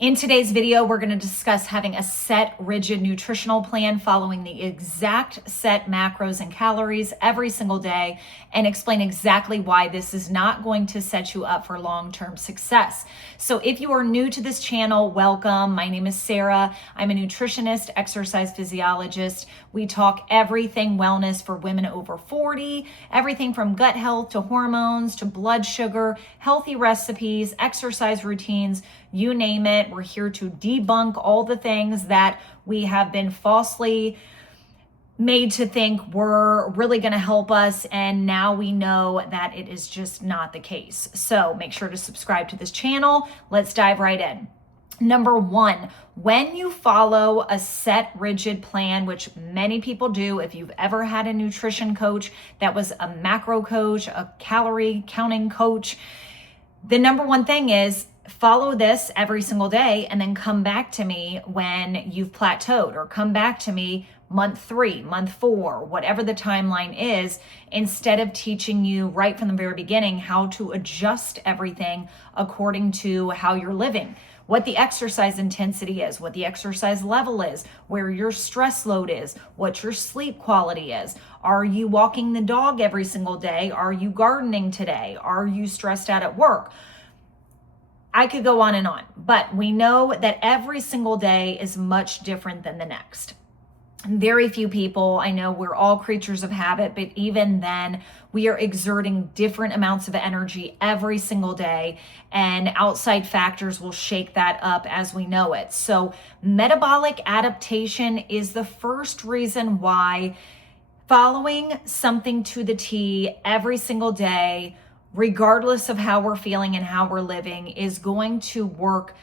In today's video, we're going to discuss having a set, rigid nutritional plan following the exact set macros and calories every single day and explain exactly why this is not going to set you up for long-term success. So if you are new to this channel, welcome. My name is Sarah. I'm a nutritionist, exercise physiologist. We talk everything wellness for women over 40, everything from gut health to hormones to blood sugar, healthy recipes, exercise routines, you name it. We're here to debunk all the things that we have been falsely made to think were really going to help us. And now we know that it is just not the case. So make sure to subscribe to this channel. Let's dive right in. Number one, when you follow a set, rigid plan, which many people do, if you've ever had a nutrition coach that was a macro coach, a calorie counting coach, the number one thing is follow this every single day and then come back to me when you've plateaued, or come back to me month 3, month 4, whatever the timeline is, instead of teaching you right from the very beginning how to adjust everything according to how you're living, what the exercise intensity is, what the exercise level is, where your stress load is, what your sleep quality is. Are you walking the dog every single day? Are you gardening today? Are you stressed out at work? I could go on and on, but we know that every single day is much different than the next. Very few people, I know we're all creatures of habit, but even then we are exerting different amounts of energy every single day, and outside factors will shake that up as we know it. So metabolic adaptation is the first reason why following something to the T every single day, regardless of how we're feeling and how we're living, is going to work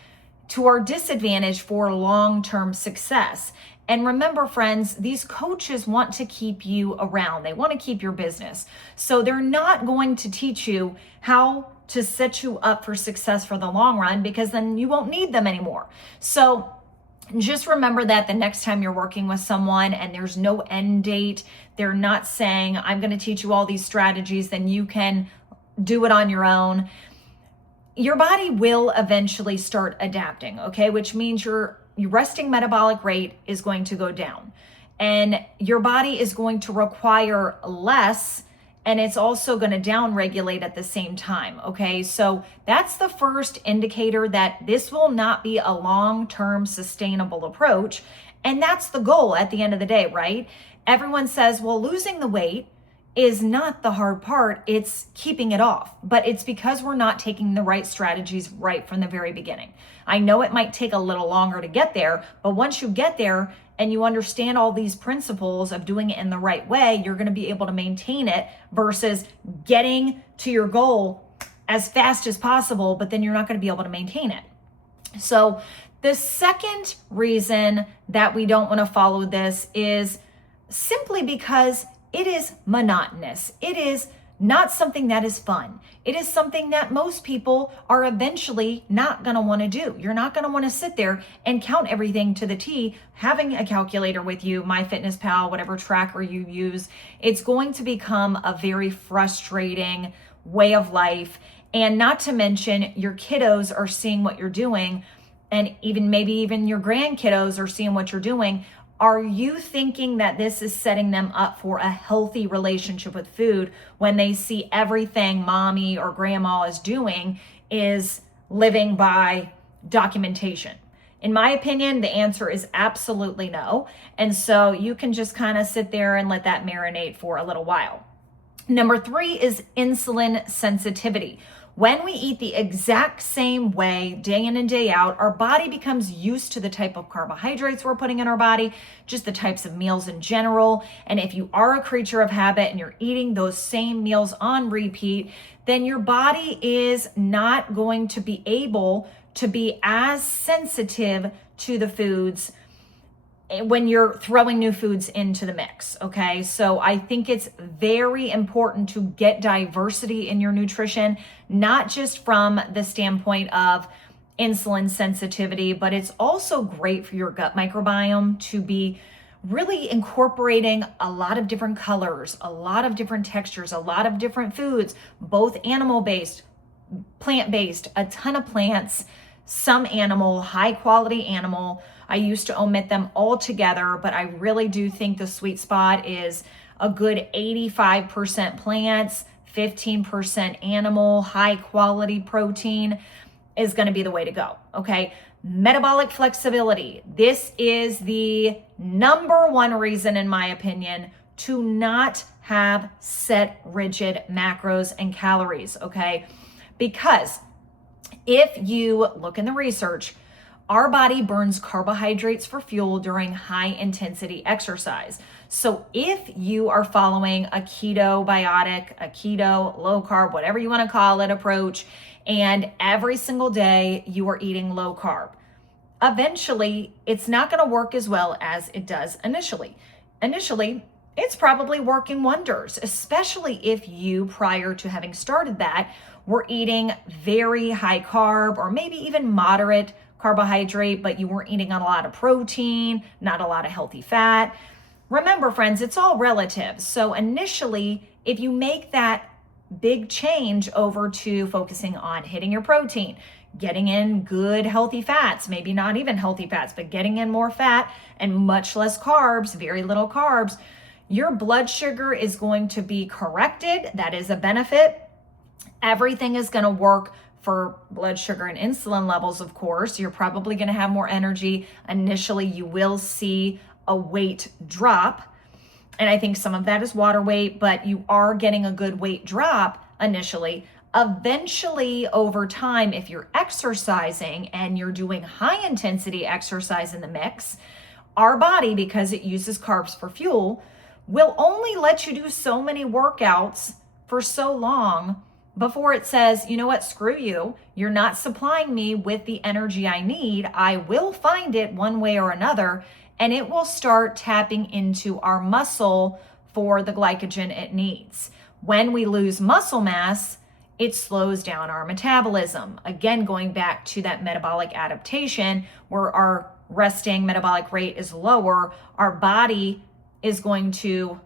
to our disadvantage for long-term success. And remember, friends, these coaches want to keep you around. They want to keep your business. So they're not going to teach you how to set you up for success for the long run, because then you won't need them anymore. So just remember that the next time you're working with someone and there's no end date, they're not saying, I'm going to teach you all these strategies, then you can do it on your own. Your body will eventually start adapting, okay? Which means your resting metabolic rate is going to go down, and your body is going to require less, and it's also going to down regulate at the same time, okay? So that's the first indicator that this will not be a long-term sustainable approach, and that's the goal at the end of the day, right? Everyone says, well, losing the weight is not the hard part, it's keeping it off. But it's because we're not taking the right strategies right from the very beginning. I know it might take a little longer to get there, but once you get there and you understand all these principles of doing it in the right way, you're going to be able to maintain it versus getting to your goal as fast as possible, but then you're not going to be able to maintain it. So the second reason that we don't want to follow this is simply because it is monotonous. It is not something that is fun. It is something that most people are eventually not going to want to do. You're not going to want to sit there and count everything to the T, having a calculator with you, MyFitnessPal, whatever tracker you use. It's going to become a very frustrating way of life. And not to mention, your kiddos are seeing what you're doing, and maybe even your grandkiddos are seeing what you're doing. Are you thinking that this is setting them up for a healthy relationship with food when they see everything mommy or grandma is doing is living by documentation? In my opinion, the answer is absolutely no. And so you can just kind of sit there and let that marinate for a little while. Number 3 is insulin sensitivity. When we eat the exact same way day in and day out, our body becomes used to the type of carbohydrates we're putting in our body, just the types of meals in general. And if you are a creature of habit and you're eating those same meals on repeat, then your body is not going to be able to be as sensitive to the foods when you're throwing new foods into the mix, okay? So I think it's very important to get diversity in your nutrition, not just from the standpoint of insulin sensitivity, but it's also great for your gut microbiome to be really incorporating a lot of different colors, a lot of different textures, a lot of different foods, both animal-based, plant-based, a ton of plants, some animal, high quality animal. I used to omit them altogether, but I really do think the sweet spot is a good 85% plants, 15% animal, high quality protein is going to be the way to go. Okay. Metabolic flexibility. This is the number one reason, in my opinion, to not have set rigid macros and calories. Okay. Because if you look in the research, our body burns carbohydrates for fuel during high intensity exercise. So if you are following a keto biotic, a keto, low carb, whatever you want to call it, approach, and every single day you are eating low carb, eventually it's not going to work as well as it does initially. Initially, it's probably working wonders, especially if you, prior to having started that, were eating very high carb or maybe even moderate carbohydrate, but you weren't eating a lot of protein, not a lot of healthy fat. Remember, friends, it's all relative. So initially, if you make that big change over to focusing on hitting your protein, getting in good healthy fats, maybe not even healthy fats, but getting in more fat and much less carbs, very little carbs, your blood sugar is going to be corrected. That is a benefit. Everything is going to work for blood sugar and insulin levels, of course. You're probably going to have more energy. Initially, you will see a weight drop. And I think some of that is water weight, but you are getting a good weight drop initially. Eventually, over time, if you're exercising and you're doing high intensity exercise in the mix, our body, because it uses carbs for fuel, will only let you do so many workouts for so long before it says, you know what, screw you. You're not supplying me with the energy I need. I will find it one way or another, and it will start tapping into our muscle for the glycogen it needs. When we lose muscle mass, it slows down our metabolism. Again, going back to that metabolic adaptation where our resting metabolic rate is lower, our body is going to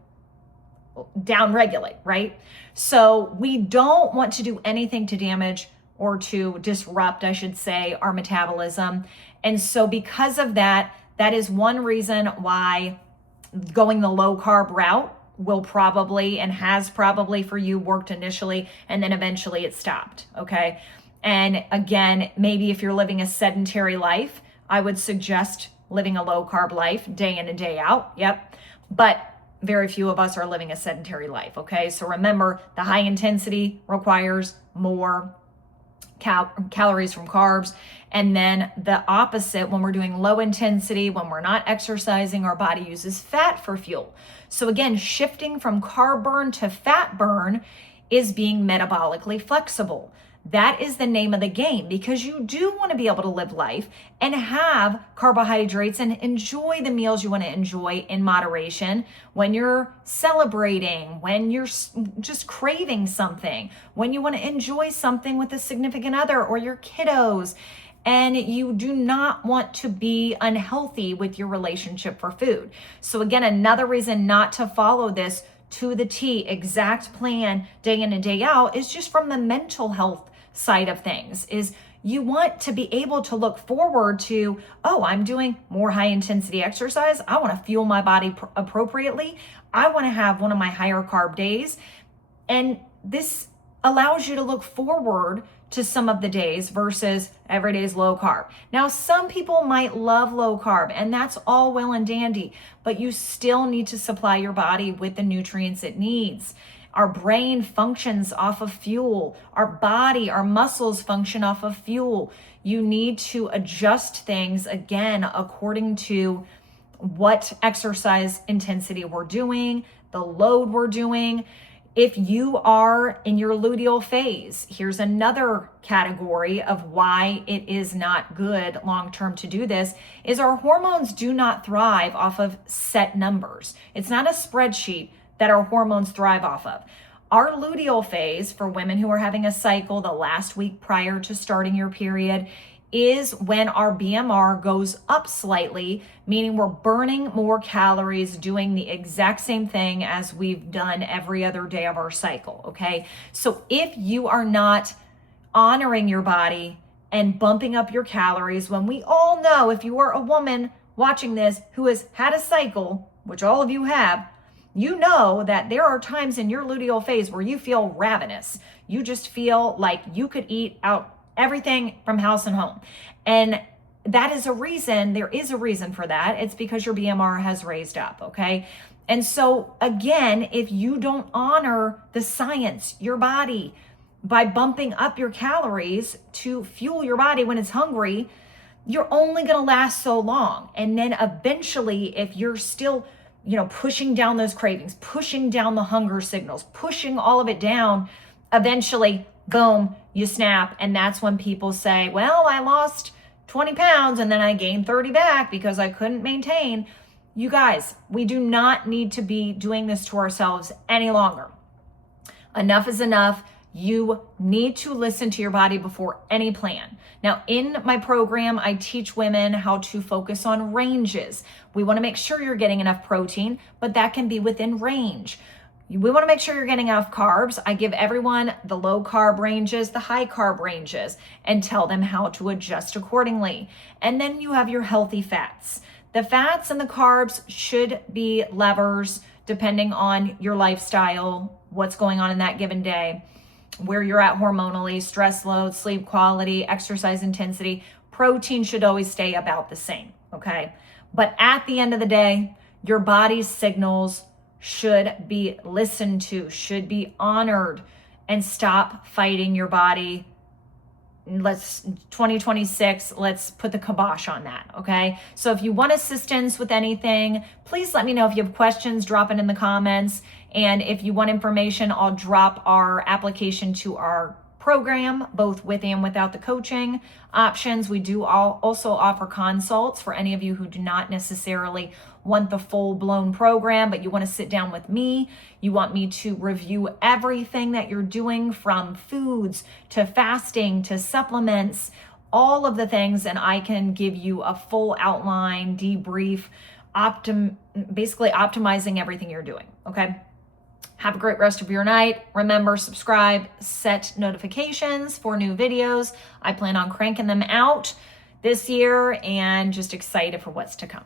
downregulate, right? So we don't want to do anything to damage or to disrupt, I should say, our metabolism. And so because of that, that is one reason why going the low carb route will probably and has probably for you worked initially, and then eventually it stopped, okay? And again, maybe if you're living a sedentary life, I would suggest living a low carb life day in and day out, yep. But very few of us are living a sedentary life, okay? So remember, the high intensity requires more calories from carbs. And then the opposite, when we're doing low intensity, when we're not exercising, our body uses fat for fuel. So again, shifting from carb burn to fat burn is being metabolically flexible. That is the name of the game, because you do want to be able to live life and have carbohydrates and enjoy the meals you want to enjoy in moderation when you're celebrating, when you're just craving something, when you want to enjoy something with a significant other or your kiddos, and you do not want to be unhealthy with your relationship for food. So again, another reason not to follow this to the T exact plan day in and day out is just from the mental health side of things. Is you want to be able to look forward to, oh, I'm doing more high intensity exercise. I want to fuel my body appropriately. I want to have one of my higher carb days. And this allows you to look forward to some of the days versus every day is low carb. Now, some people might love low carb, and that's all well and dandy, but you still need to supply your body with the nutrients it needs. Our brain functions off of fuel. Our body, our muscles function off of fuel. You need to adjust things, again, according to what exercise intensity we're doing, the load we're doing. If you are in your luteal phase, here's another category of why it is not good long-term to do this, is our hormones do not thrive off of set numbers. It's not a spreadsheet that our hormones thrive off of. Our luteal phase, for women who are having a cycle the last week prior to starting your period, is when our BMR goes up slightly, meaning we're burning more calories doing the exact same thing as we've done every other day of our cycle, okay? So if you are not honoring your body and bumping up your calories when we all know, if you are a woman watching this who has had a cycle, which all of you have, you know that there are times in your luteal phase where you feel ravenous. You just feel like you could eat out everything from house and home. And that is a reason, there is a reason for that. It's because your BMR has raised up, okay? And so again, if you don't honor the science, your body, by bumping up your calories to fuel your body when it's hungry, you're only going to last so long. And then eventually, if you're still, pushing down those cravings, pushing down the hunger signals, pushing all of it down, eventually, boom, you snap. And that's when people say, well, I lost 20 pounds and then I gained 30 back because I couldn't maintain. You guys, we do not need to be doing this to ourselves any longer. Enough is enough. You need to listen to your body before any plan. Now, in my program, I teach women how to focus on ranges. We want to make sure you're getting enough protein, but that can be within range. We want to make sure you're getting enough carbs. I give everyone the low carb ranges, the high carb ranges, and tell them how to adjust accordingly. And then you have your healthy fats. The fats and the carbs should be levers depending on your lifestyle, what's going on in that given day, where you're at hormonally, stress load, sleep quality, exercise intensity. Protein should always stay about the same, okay? But at the end of the day, your body's signals should be listened to, should be honored, and stop fighting your body. 2026, let's put the kibosh on that, okay? So if you want assistance with anything, please let me know. If you have questions, drop it in the comments. And if you want information, I'll drop our application to our program, both with and without the coaching options. We do also offer consults for any of you who do not necessarily want the full-blown program, but you want to sit down with me. You want me to review everything that you're doing, from foods to fasting to supplements, all of the things, and I can give you a full outline, debrief, basically optimizing everything you're doing, okay? Have a great rest of your night. Remember, subscribe, set notifications for new videos. I plan on cranking them out this year, and just excited for what's to come.